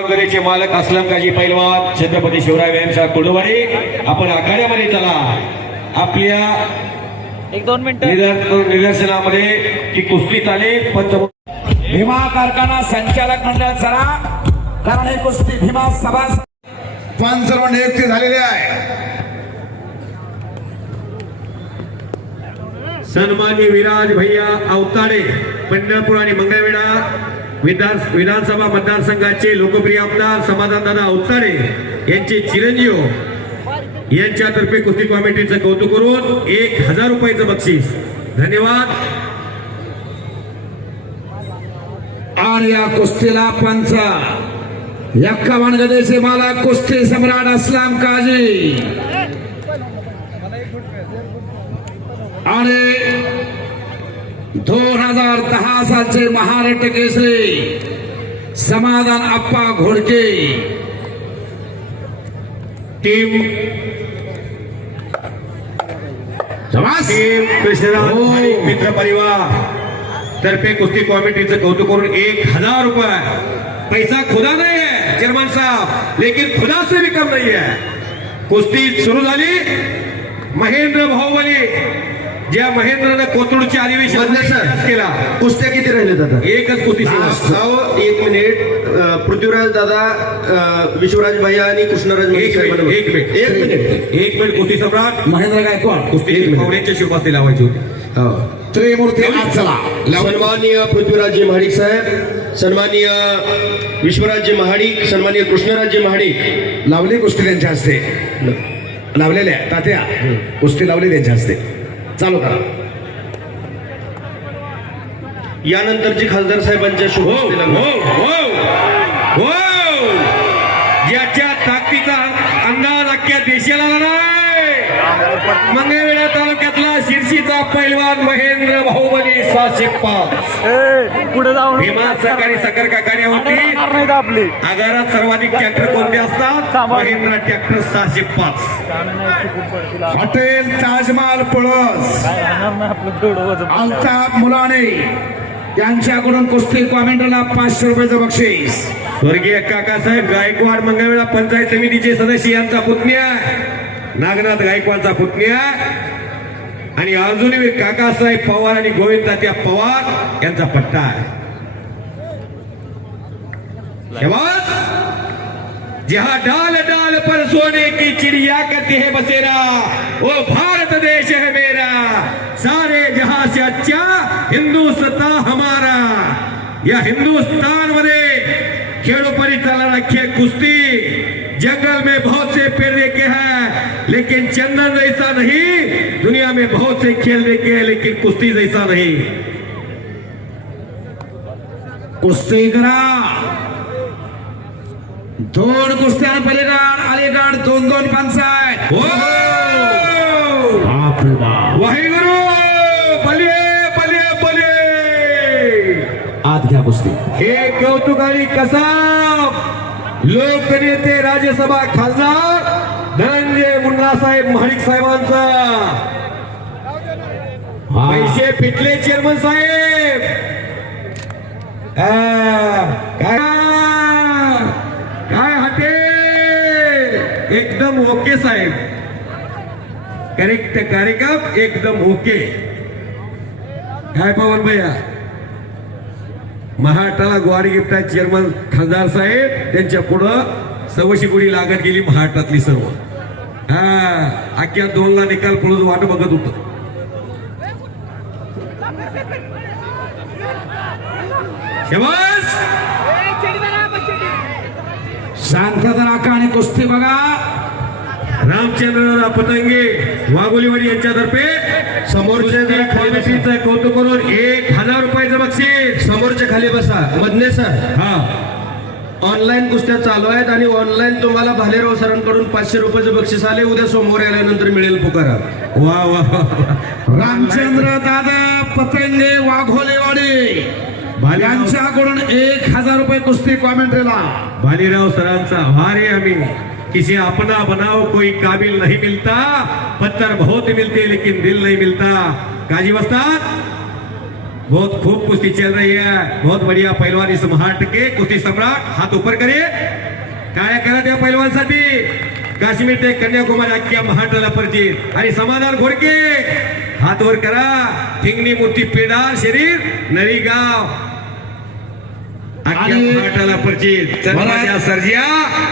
गदेचे मालक असलम काजी पैलवान छत्रपती शिवराय व्यायामशाळा कुर्डुवाडी आपण आखाड्यामध्ये चला. आपल्या एक दोन मिनिटं. निदर्- निदर्शनामध्ये की कुस्ती चालेल पंच भीमा कारखाना संचालक मंडळ चला. कारण ही कुस्ती भीमा सभा सर्व नियुक्ती झालेली आहे. सन्मान्य विराज भैया अवताडे पंढरपूर आणि मंगळवेढा. विधान विधानसभा मतदारसंघाचे लोकप्रिय आमदार समाधानदादा अवतारे यांचे चिरंजीव यांच्यातर्फे कुस्ती कमिटीचं कौतुक करून एक हजार रुपयाचं बक्षीस. धन्यवाद. आणि या कुस्तीला पंचा. यक्का गदेचे मला कुस्ती सम्राट असलाम काजी. आणि दोन हज़ार दहा सालचे महाराष्ट्र केसरी समाधान आप्पा घोडके टीम मित्र परिवार तर्फे कुस्ती कमिटीचं कौतुक करून एक हज़ार रुपये पैसा खुदा नहीं है चेयरमैन साहब. लेकिन खुदा से भी कम नहीं है कुस्ती सुरू झाली. महेंद्र भाऊबली ज्या महेंद्रनं कोथरूडच्या अधिवेशन. केला कुस्त्या किती राहिल्यात आता एकच कुस्ती एक मिनिट. पृथ्वीराज दादा विश्वराज भैया आणि कृष्णराज एक मिनिट एक मिनिट. एक मिनिट. एक मिनिट कुस्ती सम्राट. महेंद्र गायकवाड कुस्ती पाहुण्यांच्या शिवपास्ती लावायची होती. हो. त्रिमूर्ती आज चला सन्माननीय पृथ्वीराजजी महाडिक साहेब सन्माननीय विश्वराजजी महाडिक सन्माननीय कृष्णराजजी महाडिक. लावली कुस्ती त्यांच्या हस्ते. लावलेल्या तात्या. कुस्ती लावली त्यांच्या हस्ते. चालू करा. यानंतरची खासदार साहेबांच्या शुभ हो हो लग्न. हो. ज्याच्या ताकदीचा अंदाज अख्ख्या देशाला नाही. मंगळवेढा तालुक्यातला शिर्शीचा पैलवान महेंद्र बाहुबली सहाशे पाच पुढे जाऊन भीमा सकाळी सकर काकाने होती. आपली. आगारात सर्वाधिक ट्रॅक्टर कोणते असतात. महिंद्रा ट्रॅक्टर सहाशे पाच. हॉटेल ताजमहाल पळस. अल्ताफ मुलाने. यांच्याकडून कुस्ती कॉमेंटरला पाचशे रुपयाचं बक्षीस. स्वर्गीय काकासाहेब गायकवाड मंगळवेढा पंचायत समितीचे सदस्य यांचा पुतण्या. नागनाथ गायकवाडचा पुतण्या. आणि अजूनही काकासाहेब पवार गोविंद तात्या पवार पट्टा शाबाश. जहाँ डाल डाल पर सोने की चिड़िया करती है बसेरा, वो भारत देश है मेरा। सारे जहाँ से अच्छा हिंदुस्तान हमारा। या हिंदुस्तान मध्ये खेळोपरी चला रखिए कुश्ती। जंगल में बहुत से पेड़ देखे हैं, लेकिन चंदन जैसा नहीं। में बहुत से खेल देखे हैं लेकिन कुश्ती जैसा नहीं। कुस्ती करा। दोन कुस्त्या पलीकड अलीकड दोन दोन पंचायत। बाप वाहेगुरु! बले बले बले आत घ्या कुस्ती हे कौतुकाने कसाब। लोकनेते राज्यसभा खासदार धनंजय मुन्नासाहेब महाडिक साहेबांचा. पैसे पिटले चेअरमन साहेब. काय? काय हाते एकदम ओके साहेब. करेक्ट कार्यक्रम एकदम ओके. काय पवन भैया? महाराष्ट्राला ग्वारी गिफ्टा चेअरमन खासदार साहेब त्यांच्या पुढं सवशी गुढी लागत गेली महाराष्ट्रातली सर्व. हा अख्ख्या दोनला निकाल पळून वाट बघत होतं. शांतता राखा आणि कुस्ती बघा. रामचंद्र पतंगे वाघोलीवाडी यांच्यातर्फे. समोरच्या जरा खाली बसा. कमिटीचं कौतुक करून एक हजार रुपयाचं बक्षीस. समोरच्या खाली बसा. मधने सर. हा. ऑनलाईन कुस्त्या चालू आहेत आणि ऑनलाईन तुम्हाला भालेराव सरांकडून पाचशे रुपयाचे बक्षीस आले. उद्या सोमवार आल्यानंतर मिळेल पुकारा. वा, वा. रामचंद्र दादा पतंगे वाघोलेवाडी. यांच्याकडून एक हजार रुपये कुस्ती कॉमेंट्रीला. भालीराव सरांचा आभार आहे आम्ही. किसी अपना बनाओ कोई काबिल नहीं मिलता. पत्थर बहुत मिलते लेकिन दिल नहीं मिलता. काजी वस्ताद बहुत खूब कुश्ती चल रही है. बहुत बढ़िया पहलवान इस महाट के कुस्ती सम्राट हाथ ऊपर करे. काय करा त्या पैलवानसाठी काश्मीर ते कन्याकुमारी अख्ख्या महाटाला परिचित आणि समाधान घोडके हात वर करा. ठिंगणी मूर्ती पेडार शरीर नरी गाव. महाटाला परिचित. चल माझ्या सर्जिया.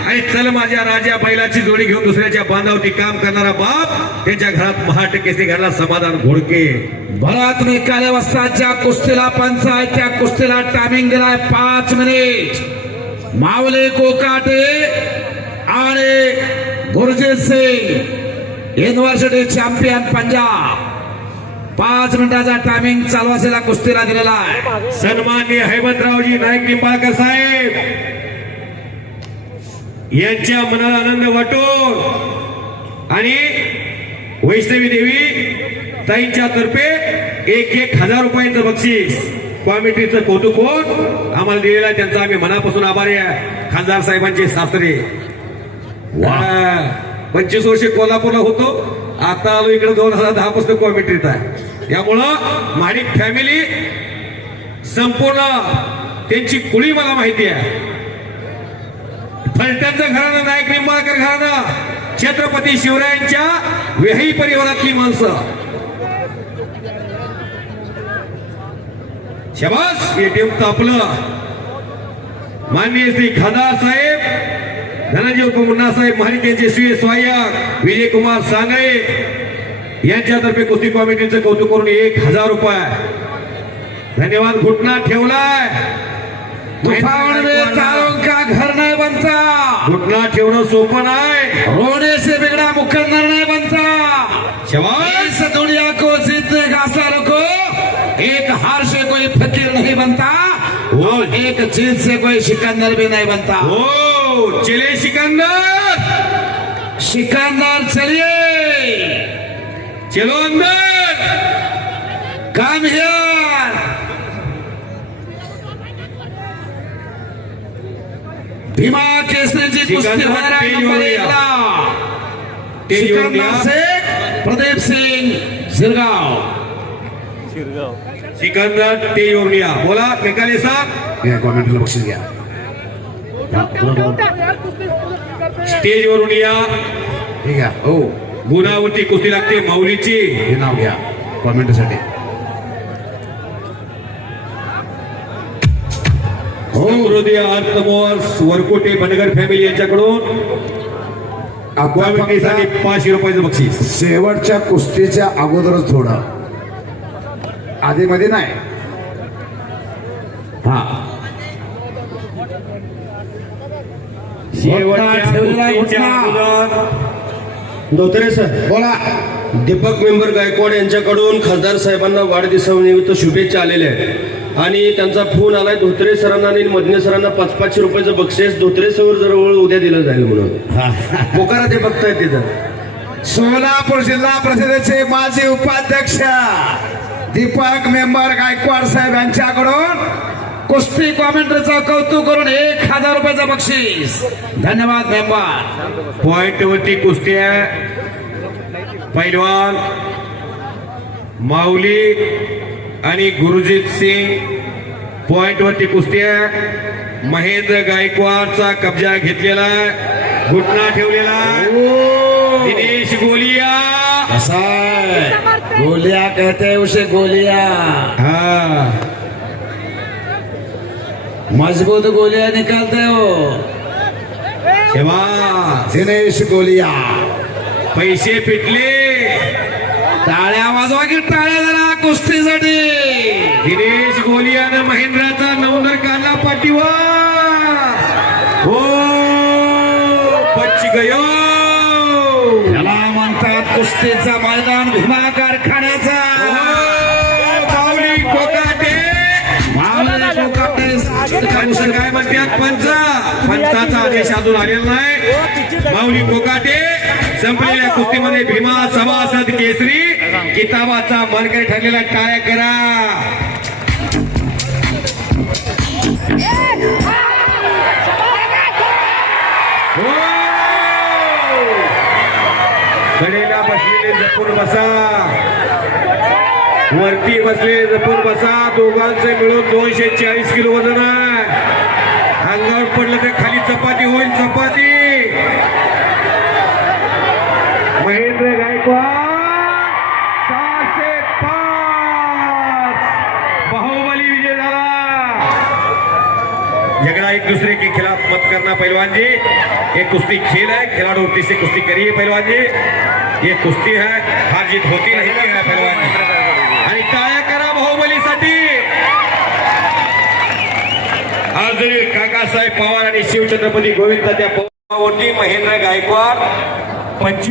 आणि चल माझ्या राजा बैलाची जोडी घेऊन दुसऱ्याच्या बांधावती काम करणारा बाप त्याच्या घरात महाट केसरी घराला समाधान घोडके. भरात निकाले वाजताच्या कुस्तीला पंच आहे त्या कुस्तीला टायमिंग दिलाय पाच मिनिट मावले कोकाटे आणि Gurjeet Singh. University champion Punjab. पाच मिनिटाचा टायमिंग चालू असलेला कुस्तीला दिलेला आहे. सन्मान्य हेमंतरावजी नाईक निंबाळकर साहेब. यांच्या मनाला आनंद वाटून आणि वैष्णवी देवी ताईंच्या तर्फे एक एक हजार रुपयांचं बक्षीस कॉमिटीचं कौतुक होऊन आम्हाला दिलेलं आहे. त्यांचा आम्ही मनापासून आभारी आहे. खासदार साहेबांचे सासरे हा. पंचवीस वर्षे कोल्हापूरला होतो. आता आलो इकडे दोन हजार दहा पासून कॉमिटीत आहे. त्यामुळं माडिक फॅमिली संपूर्ण त्यांची कुळी मला माहिती आहे. फलटणचं घराणं नायक निंबाळकर घराणं छत्रपती शिवरायांच्या वेही परिवारातली माणसं. शबास एटीएम तापलं माननीय श्री खासदार साहेब धनंजय उपमुन्ना साहेब महाराज यांचे श्री सहाय्यक विजयकुमार सांगळे यांच्यातर्फे कुस्ती कमिटीचं कौतुक करून एक हजार रुपये. धन्यवाद घुटना ठेवलाय. का घर नहीं बनता. घुटना ठेवणं सोपं नाही. रोने से बिगड़ा मुकंदर नहीं बनता. इस दुनिया को जीतने का असर को एक हार से कोई फकीर नहीं बनता और एक जीत से कोई सिकंदर भी नहीं बनता। हो चले सिकंदर। सिकंदर चलिए। चलो अंदर कम हियर भीमा केसरी जी कुस्ती सिकंदर हो रहा है तेज हो नंबर गया। एक ला तेज हो सिकंदर गया। शेख प्रदीप सिंह सिरगांव शिरगाव सिकंदर ते येऊन या बोला निकाले साहेब या कॉमेंटला बक्षीस घ्या स्टेजवरून या ठीक आहे हो गुणावरती कुस्ती लागते माऊलीची. हे नाव घ्या कॉमेंटसाठी. हो हृदय अर्थमोहर वरकोटे बनगर फॅमिली यांच्याकडून. पाचशे रुपयाचं बक्षीस. शेवटच्या कुस्तीच्या अगोदरच थोडं आधीमध्ये नाही. हा. शेवटच्या ठेवलेला कुस्तीच्या घटना. अगोदर धोत्रे सर बोला. दीपक मेंबर गायकवाड यांच्याकडून खासदार साहेबांना वाढदिवसानिमित्त शुभेच्छा आलेल्या आहेत. आणि त्यांचा फोन आलाय धोत्रे सरांना आणि मदने सरांना पाच पाचशे रुपयाचं बक्षीस धोत्रे सर जवळ उद्या दिलं जाईल म्हणून. पोकारा ते बघताय तिथं. सोलापूर जिल्हा परिषदेचे माजी उपाध्यक्ष दीपक मेंबर गायकवाड साहेब यांच्याकडून कुस्ती कॉमेंटरचं कौतुक करून एक हजार रुपयाचं बक्षीस. धन्यवाद मेंबर. पॉइंट वरती कुस्ती आहे. पैलवान माऊली आणि गुरुजीत सिंग. पॉइंट वरती कुस्ती आहे. महेंद्र गायकवाडचा कब्जा घेतलेला आहे. घुटना ठेवलेला दिनेश गोलिया. है गोलियां कहते उसे गोलियां. हा. मजबूत गोलियां निकालते हो तेव्हा दिनेश गोलिया। पैसे पिटले। टाळ्या वाजवा की टाळ्या जरा कुस्तीसाठी। दिनेश गोलियानं महेंद्राचा नवंदर काढला पाठीवर। हो पच्च गयो। याला म्हणतात कुस्तीचा मैदान भीमा कारखान्याचा। पंच काय म्हणतात पंच. पंचाचा आदेश अजून आलेला नाही. माऊली कोकाटे संपलेल्या कुस्तीमध्ये भीमा सभासद केसरी किताबाचा मानकरी ठरलेला टाळ्या करा. वरती बसले जपून बसा. दोघांचे मिळून दोनशे चाळीस किलो वजन आहे. अंगावर पडलं तर खाली चपाती होईल चपाती. महेंद्र गायकवाड सहाशे पाच. बाहुबली विजय झाला. झगड़ा एक दूसरे के खिलाफ मत करना पहलवान जी ये कुश्ती खेल है खिलाड़ू से कुश्ती करिए पहलवान जी ये कुश्ती है हार जीत होती रहती है पहलवान जी आणि टाळ्या करा बाहुबलीसाठी आज जरी काकासाहेब पवार आणि शिवछत्रपती गोविंद त्या पवार महेंद्र गायकवाड पंचवीस